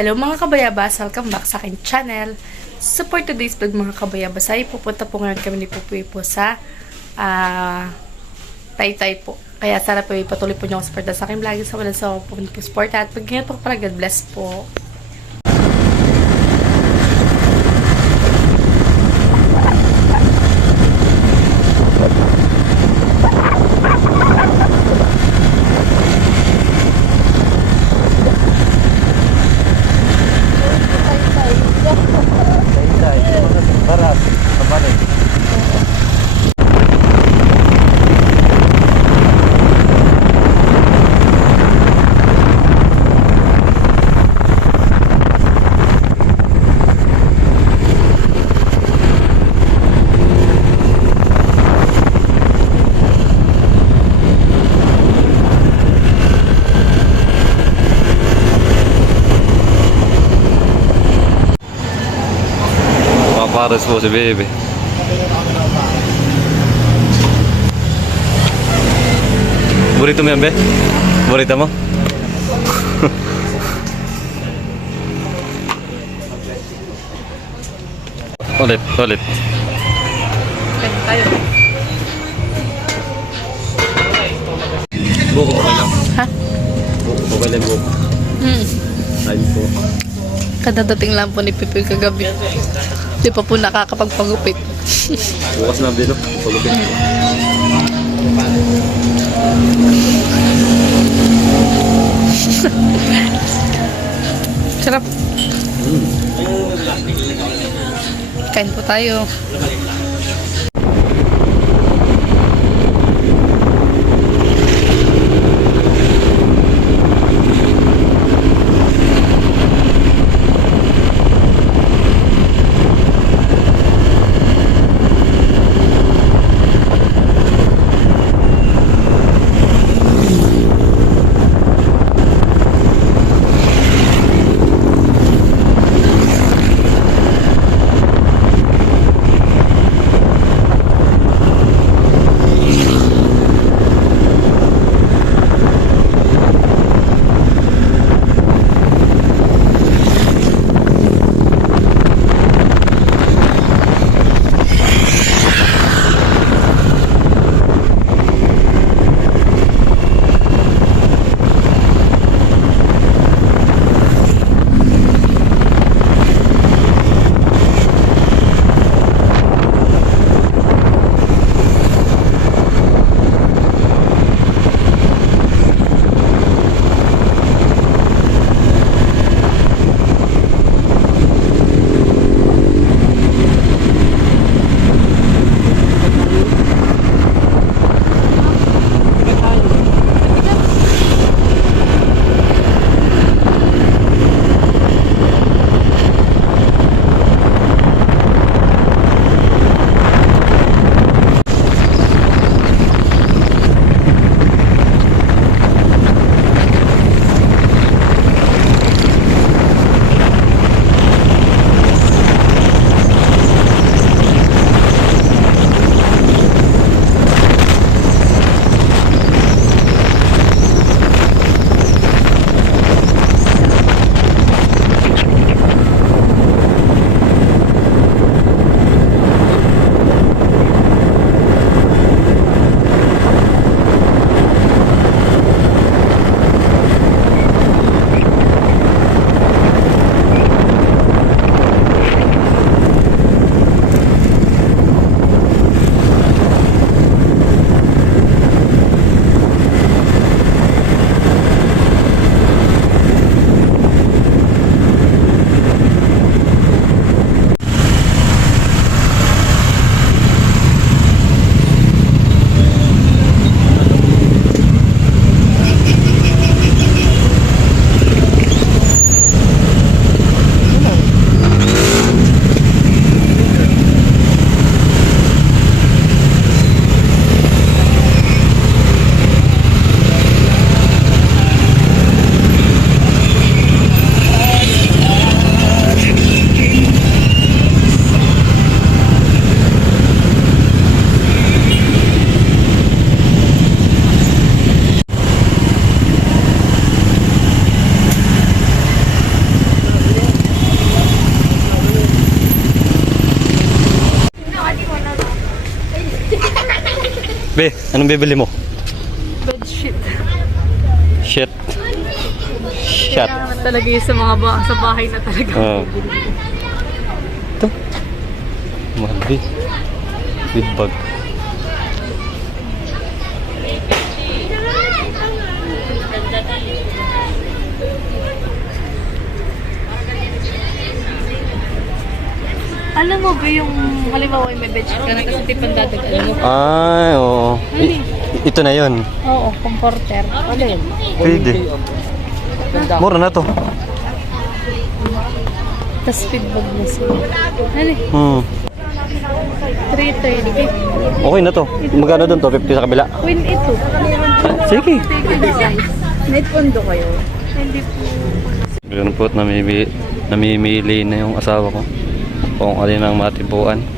Hello mga kabayabas, welcome back sa aking channel. So for today's vlog mga kabayabas ay pupunta po ngayon kami ni Pupuy po sa Taytay po. Kaya sana po ipatuloy po niyo ako support sa aking vlog sa wala sa pupunta po support at pag ganyan po pala God bless po. Pares po si Bebe. Burrito mo yan, Be? Burrito mo? Ulit. Kaya tayo. Buko okay lang. Ha? Buko okay lang, buko. Time po. Kadadating lang po ni Pupuy kagabi. Di pa po nakakapagpagupit. Bukas na, Be, no? Pagupit. Sarap. Kain po tayo. Be, anong bibili mo? Bedsheet. Shit. Shot. Kailangan talaga yun sa mga sa bahay na talaga. Ito. Mahal din. With bag. Alam mo ba yung halimbawa may bedsheet ka na tapos hindi pang dadagdagan mo? Ay, oo. Ito na yun. Oo, comforter. Ano yun? Pwede. Mura na to. Tapos feedback na siya. Ano eh? 330. Okay na to. Magkano doon to? 50 sa kabila. Win ito. Sige. Net pondo kayo? Hindi po. Ganun po at namimili na yung asawa ko. Kung alin ang matipuan. Ito,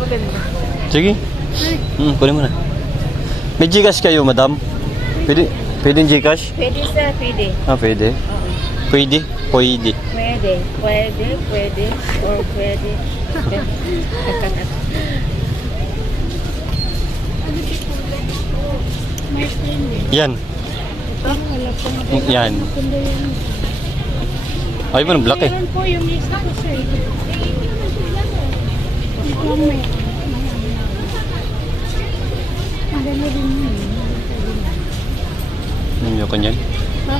maganda. Sige. Kunin mo na. May Gcash kayo, madam? Pwede yung Gcash? Pwede sir, pwede. Pwede. Pwede? Pwede. Pwede. Pwede. Pwede. Or pwede. Yan. Yan. Ay, mo ng black eh. Meron po yung isa ko sir. Maganda din yun. Yung kanyan. Ha?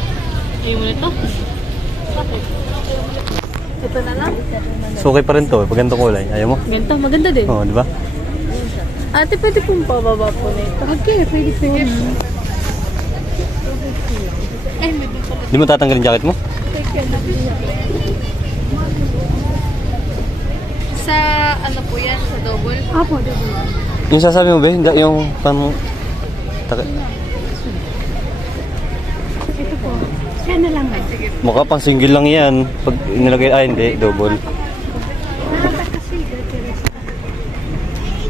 Ayaw mo nito? Bakit? Ito na lang? So, okay pa rin to. Pag ganito kulay. Ayaw mo? Ganito, maganda din. Oo, di ba? Ate, pwede pong pababa po na ito. Okay, pwede po. Ay, may dito pala. Di mo tatanggalin jacket mo? Sa ano po yan? Sa double? Apo, double. Yung sasabi mo ba? Hindi, yung pan... Ito po. Siya na lang. Sige. Mukha pang single lang yan. Pag nilagay, hindi, double. Dapat kasi gatiris.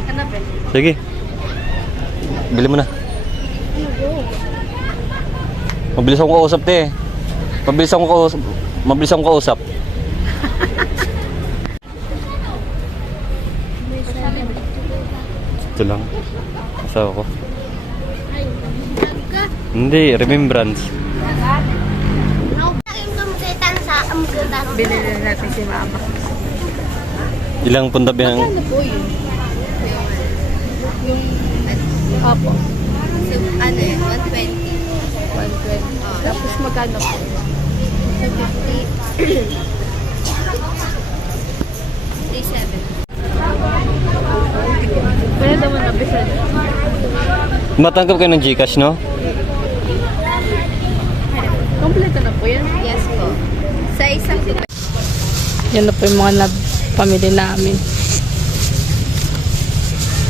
Ano ba? Sige. Bili mo na. Mabilis akong kausap, te. Mabilis akong kausap. Ito lang. Asawa ko. Hindi, remembrance. Binili na natin si mama. Ilang punta ba yung... Ano po yun? Yung... Apo. So, ano yun? 120. 120. Tapos magkano po? 50. 37. Pwede naman nabisan. Matanggap kayo ng Gcash, no? Kompleto na po yan. Yes po. Sa isang Yan na po yung mga pamili namin.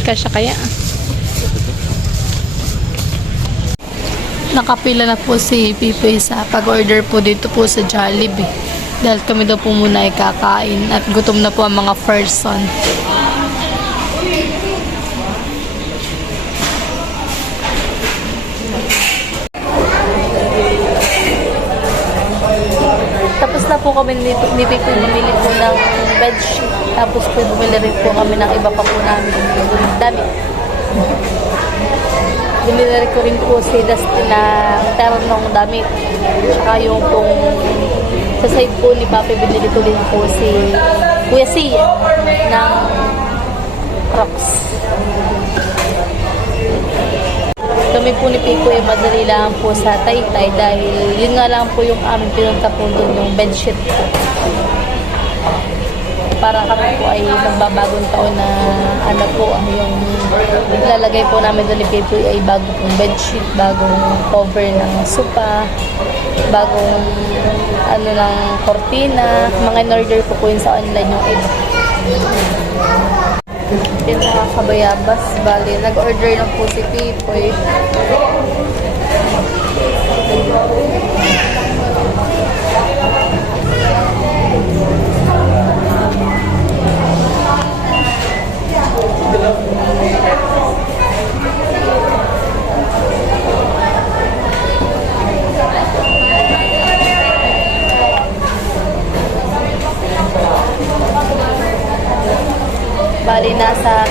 Kasya kaya. Nakapila na po si Pipoy sa pag-order po dito po sa Jollibee. Dahil kami daw po muna ay kakain at gutom na po ang mga person. Tapos na po kami ni Pipoy bumili po ng bedsheet. Tapos po bumili rin po kami ng iba pa po namin damit. Binili ko rin po si Dusty na ternong damit. Tsaka yung pong sa side po ni Papi, binili ko rin po si Kuya C ng Crocs. Kami po ni Pico ay madali lang po sa Taytay dahil yun nga lang po yung aming pinunta po doon yung bedsheet po. Para kami po ay magbabagong taon na ano po yung lalagay po namin doon ni Pico ay bago pong bedsheet, bagong cover ng sopa, bagong ano ng kortina, mga in-order po yun sa online yung iba. Yung mga kabayabas, bali, nag-order lang po si Pipoy.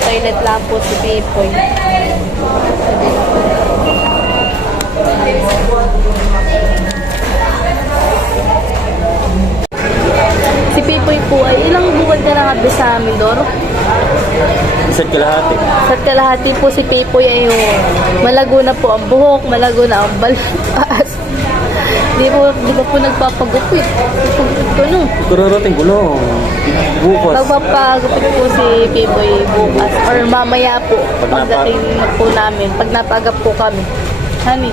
toilet lang po si Pipoy. Si Pipoy po ay ilang buwan ka na nga sa amin, Dor? Isa't kalahati. Sa kalahati po si Pipoy ay malago na po ang buhok, malago na ang balpas. Di ba po nagpapagupit? Nagpagupit ko no. Kararating ko lang. Bukas. Magpapagupit po si Pipoy bukas or mamaya po pagdating na po namin. Pag napagap po kami. Honey,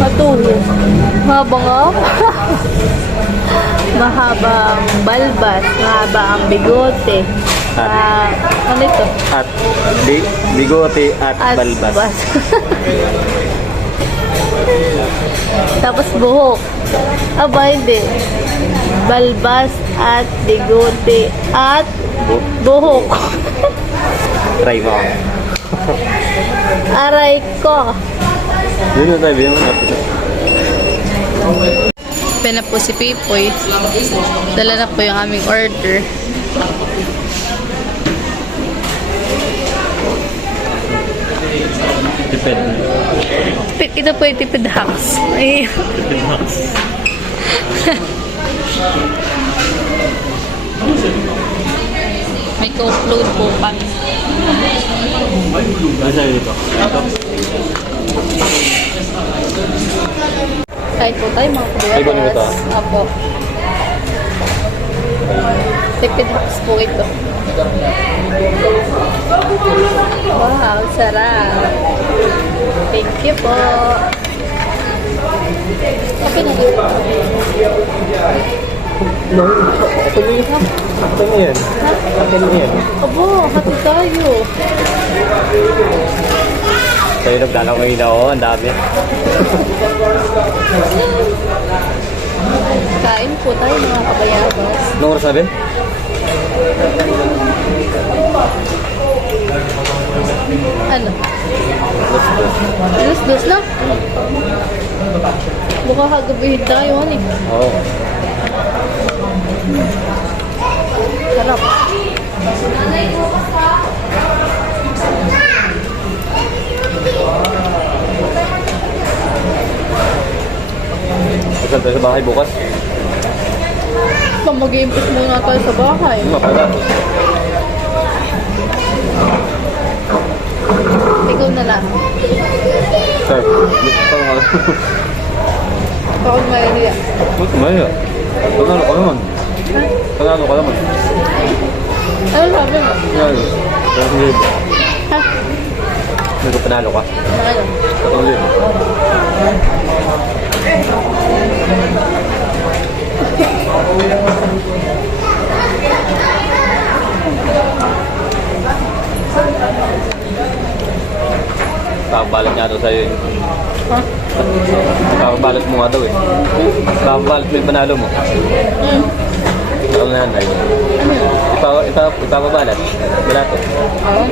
matulo. Mahaba nga. Mahaba ang balbas, mahaba ang bigote. Ano ito? At bigote at balbas. Tapos buhok. Aba, hindi. Balbas at bigote at buhok. Try mo. Aray ko. Yun na tayo. Yun na. Pena po si Pipoy. Dala na po yung aming order. Depende. Ito po yung tipid hacks. Ay. May co-upload po kami. Nasa dito. Kahit po tayo mga Ay, kunin mo to, kuliwas. Apo. Tipid hacks po ito. Wow, sarap. Thank you po. Okay na dito. No, ito mo yan. Ito mo yan. Ito mo yan. Abo, hati tayo. Sa'yo naglalaway na ako. Ang dami. Kain po tayo mga kabayabas. Anong oras sabi? Ano? Dos na? Mukha kagabihin tayo, ano eh. Oo. Sarap. Saan tayo sa bahay bukas? Mag-iimpis muna tayo sa bahay. Mapala. Ikaw na lang. Sir, parang ako. Ako mahihiya. Ba't kumaya? Panalo ka naman. Panalo ka naman. Ano sabi mo? Yan. Parang hindi. Ha? Hindi ko panalo ka. Ano? Parang hindi. Kakabalat nga daw sa'yo eh. Ha? Kakabalat mo nga daw eh. Kakabalat mo yung panalo mo. Ako na yan. Ipapabalat. Wala to. Ah?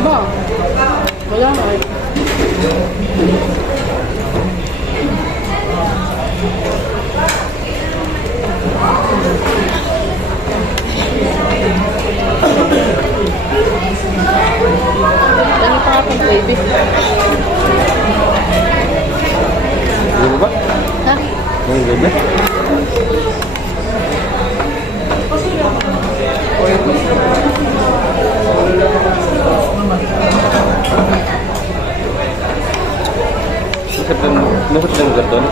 Ba? Wala nga eh. Ano pa akong baby? Hindi mo ba? Ha? Yung gabi? Nasap lang yung karton?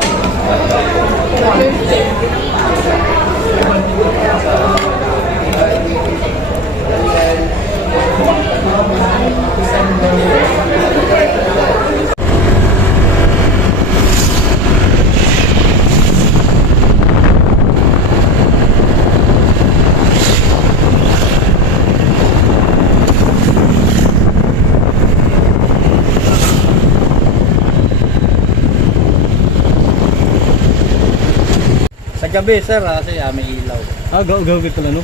Sa gabi, sir, kasi may ilaw. Gawin pala no?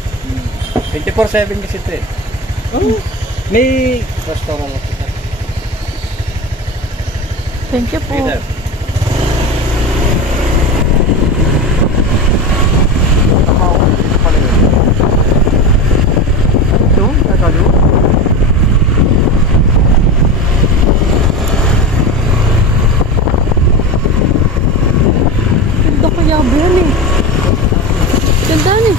24/7 kasi ito eh. Oh, may... Restaurant ako, sir. Thank you po. Okay, sir. Ito? Nakalo? Ganda yan eh. Ganda yan eh.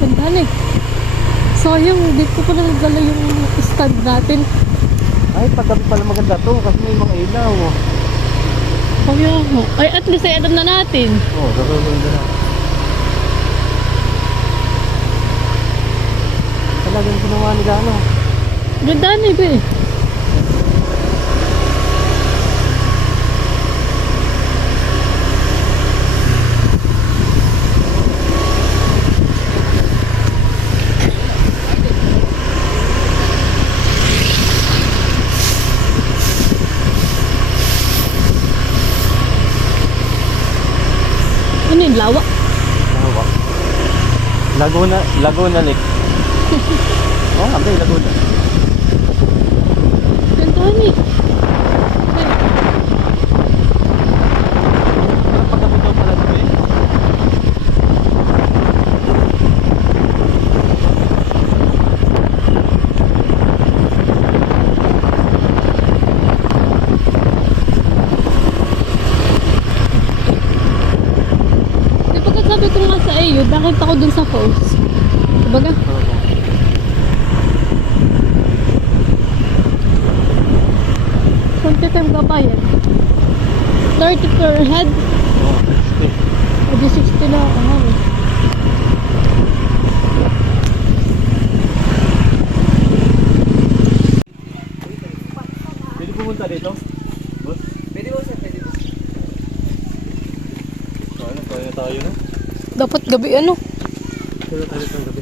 Ganda yan eh. Sayang, di ko pala nagdala yung stand natin. Ay, paggabi pala maganda to kasi may mga ilaw. Kaya mo. Ay, at least ay alam na natin. Oh, gagawin na. Talagang ginawa nila ano. Ganda yan eh, be. Ano yun, lawa? Ano ba? Laguna Lake. Oh, abay, Laguna. Ganda yan eh. Ay, Paggabi daw pala ito eh. di pagkasabi ko nga sa iyo, bakit ako dun sa falls? Dibaga? Kunti time ka ba yan? 30 per head? O di 60 lang ako. Pwede pumunta dito? Boss? Pwede po sir, pwede po. Ano, kaya na tayo no? Dapat gabi ano? Kaya tayo ng gabi.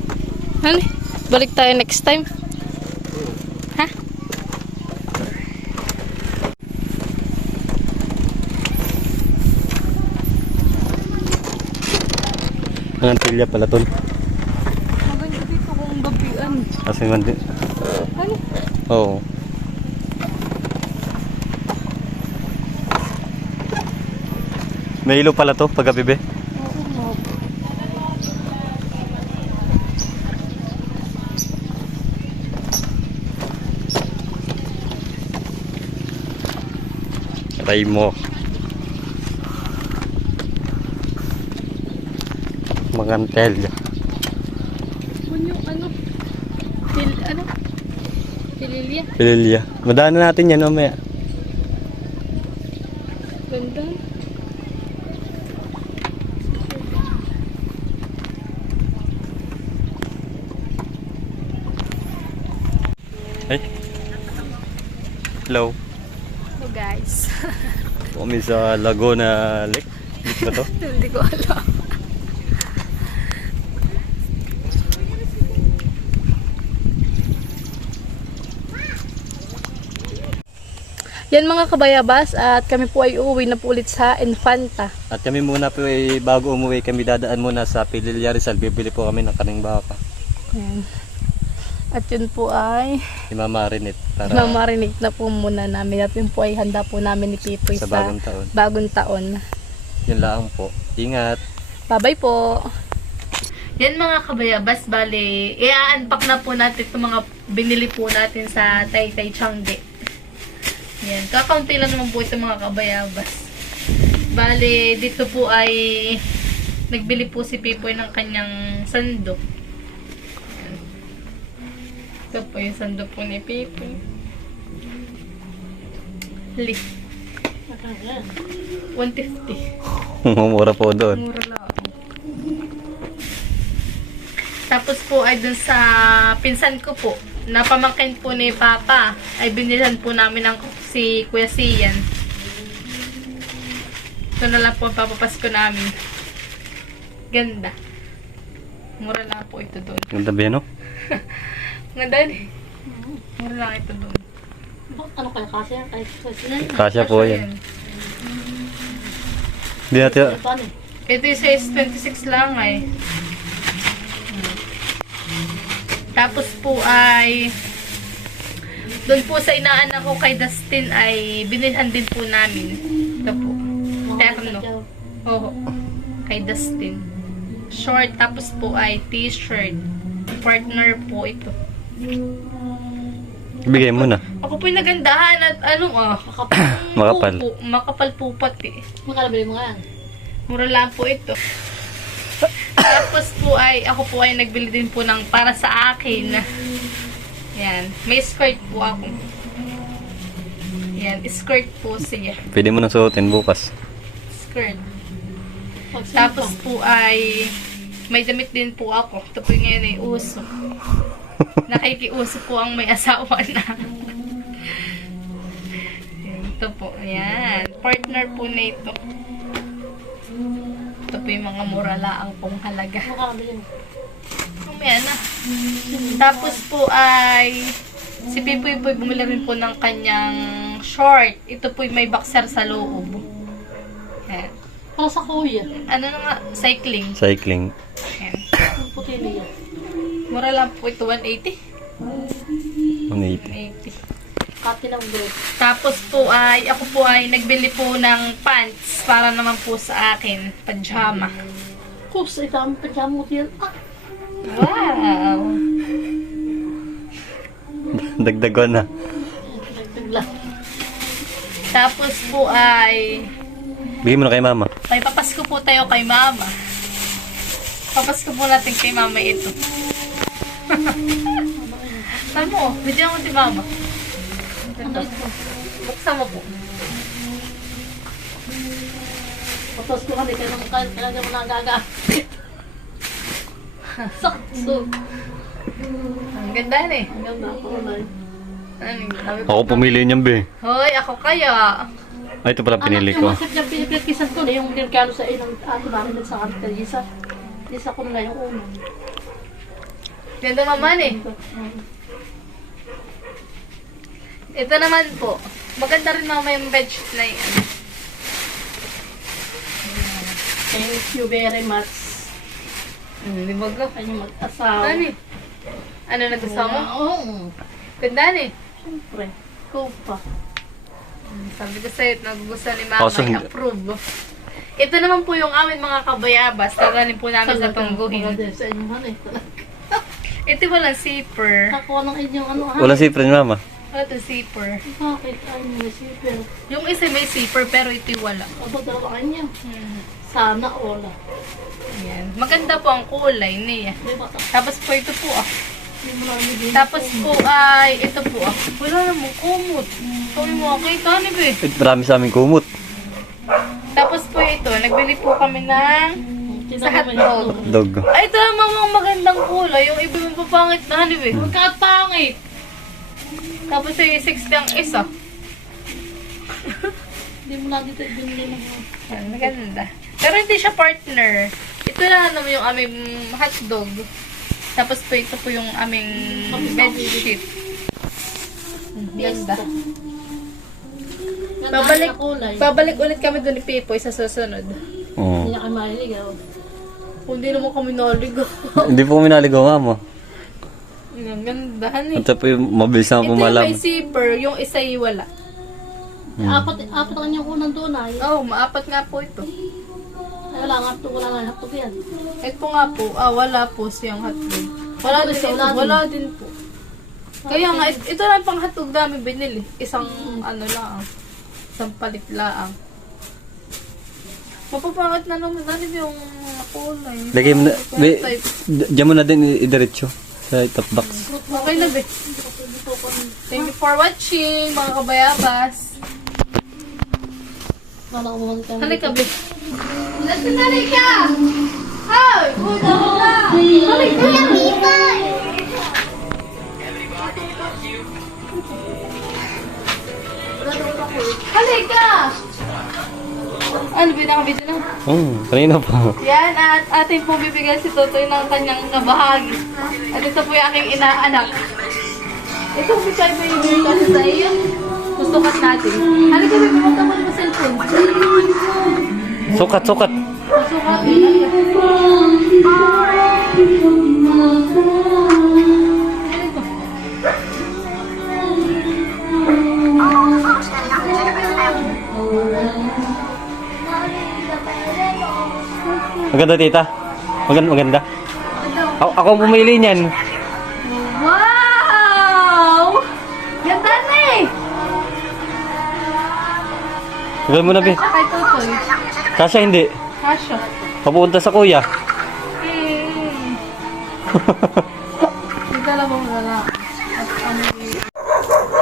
Ano? Balik tayo next time. Ha? Ang Antilya pala tol. Maganda dito kung gabian. Kasi mandi. Ano? Oo. May ilaw pala to paggabi be. Oo nga. Try mo. Mga Antilya. Kung yung ano? Ano? Pililya. Pililya. Madaanan natin yan mamaya. Ganda. Ay. Hello. Hello guys. Kami sa Laguna Lake. Lake ba to? Hindi ko alam. Yan mga kabayabas at kami po ay uuwi na po ulit sa Infanta. At kami muna po bago umuwi kami dadaan muna sa Pililya Rizal. Bibili po kami ng kaning baka. Yan. At yun po ay Imamarinate para mamarinig na po muna namin. At yun po ay handa po namin ni Pipoy sa sa bagong taon. bagong taon. Yun lang po. Ingat. Bye-bye po! Yan mga kabayabas, bali, i-unpack na po natin itong mga binili po natin sa Taytay Changge. Yan, kakaunti lang naman po itong mga kabayabas. Bali, dito po ay nagbili po si Pipoy ng kanyang sando. Yan. Ito po yung sando po ni Pipoy. Lift. 150. Mura po doon. Mura lang. Tapos po ay dun sa pinsan ko po, na pamangkin po ni Papa, ay binilhan po namin ng si Kuya Sian. Ito na lang po ang papapasko namin. Ganda. Mura lang po ito doon. Ganda ba yan, no? Ganda eh. Mura lang ito doon. Ano kaya kasi yan? Kasya po yan. Hindi natin. Ito yung size 26 lang ay. Tapos po ay Doon po sa inaanak ko kay Dustin ay binilhan din po namin. Ito po. Terno. Oo. Kay Dustin. Short, tapos po ay t-shirt. Partner po ito. Bigay mo na. Ako po yung nagandahan at Makapal. Makapal po pati. Makalabili mo nga yan. Mura lang po ito. Tapos po ay, ako po ay nagbili din po ng para sa akin. Yan. May skirt po ako. Yan. Skirt po siya. Pwede mo na suotin bukas. Skirt. Tapos po ay, may damit din po ako. Ito po yung ngayon ay uso. Nakikiuso po ang may asawa na. Yan, ito po. Ayan. Partner po na ito. Ito po yung mga muralaang pong halaga. Makalabili mo. Mamaya na. Tapos po ay si Pipoy po bumili rin po ng kanyang short. Ito po may boxer sa loob. Ayan. Para sa kuya. Ano na nga? Cycling. Cycling. Ayan. Ang puti niya. Mura lang po ito. 180. 180. 80. Kati ng bread. Tapos po ay, ako po ay nagbili po ng pants para naman po sa akin. Pajama. Kus, ito ang pajama mo yan. Ah, Wow! Dagdagan na. nagtag lang. Tapos po ay, Bigay mo na kay mama. may papasko po tayo kay mama. Papasko po natin kay mama ito. Saan mo? Bigyan mo si mama. Ito. Buksan mo po. Tapos ko kami, kaya mo nagaga. Sakso. Ang ganda na eh. Ang ganda ako na. Sabi ko, Ako pumili niyan, be. hoy, ako kaya. Ay, ito pala pinili ko. Yung masip niya pinipirkisan ko na yung kirkano sa inang ato namin sa kanita. Isa ko na yung uno. Ganda naman eh. Ito naman po. Maganda rin mama yung bedsheet na yan. Thank you very much. Di ba ka? Kanyang mag-asawa. Ano eh? Ano nagkasama mo? Oo. Ganda na eh. Siyempre. Ikaw pa. Sabi ko sa'yo, nagugustuhan ni mama, Kaso hindi- i-approve. Ito naman po yung amin mga kabayabas. Tatanin po namin sa tungguhin. Sa inyo man eh. Ito walang zipper. Nakuha ng inyong ano ha? Wala si friend mama. Wala ito zipper. Bakit? Ay, may sipir. Yung isa may zipper pero ito wala. Aba, dalawa kanya. Sana wala. Ayan. Maganda po ang kulay niya. May bata. Tapos po ito po ah. May marami din. Tapos po ay ito po ah. Wala namang kumot. Sabi mo, kita ni be. Marami sa aming kumot. Tapos po ito, nagbili po kami ng sa hotdog. Dog. Ay, ito naman mga magandang kulay. Yung iba yung papangit na hanib eh. Magkapangit! Tapos ay 60 ang isa. Hindi mo na dito ibinili ng Yan, maganda. Pero hindi siya partner. Ito na naman yung aming hotdog. Tapos po ito po yung aming bedsheet. Ganda. Babalik, babalik ulit kami doon ni Pipoy sa susunod. Oo. Hindi na kayo mahilig. Hindi naman kami naligaw. Hindi po kami naligaw, mama. Ang gandahan eh. Ito po yung mabilis na Ito yung pumalam. may zipper, yung isa ay wala. Apat ang kanyang unang tunay. Oh, maapat nga po ito. Ay, wala nga ito. Wala nga hapto yan. Ito nga po, wala po siyang hotdog. Wala din ito, wala din po. Kaya nga, ito lang pang hotdog namin binili. Isang ano lang, isang palit lang. Mapapangit na naman, ano yung kulay. Lagay mo na. Type. Diyan mo na din idiretso sa top box. Okay na be. Thank you for watching, mga kabayabas. Wala ko mga kami. Halika be. Let's halika! Ay! Halika! Halika! Ano, binakabidyo na? Kanina pa. Yan, at ating po bibigyan si Totoy ng kanyang kabahagi. At ito po yung aking inaanak. Ito po siya po yung bibigyan kasi sa iyo. Gustukat natin. Halika, may pumunta mo ng cellphone. Sukat, sukat. Gustukat. Halika. Halika. Maganda tita. Maganda. Ako ang pumili niyan. Wow! Ganda na eh! Gawin mo na, Bi. Kay Totoy. Kasya hindi. Kasha. Papunta sa kuya. Dito lang mo na.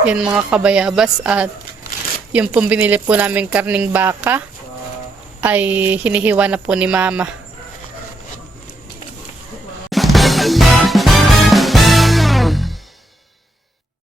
Yan mga kabayabas at yung pong binili po namin karning baka ay hinihiwa na po ni mama.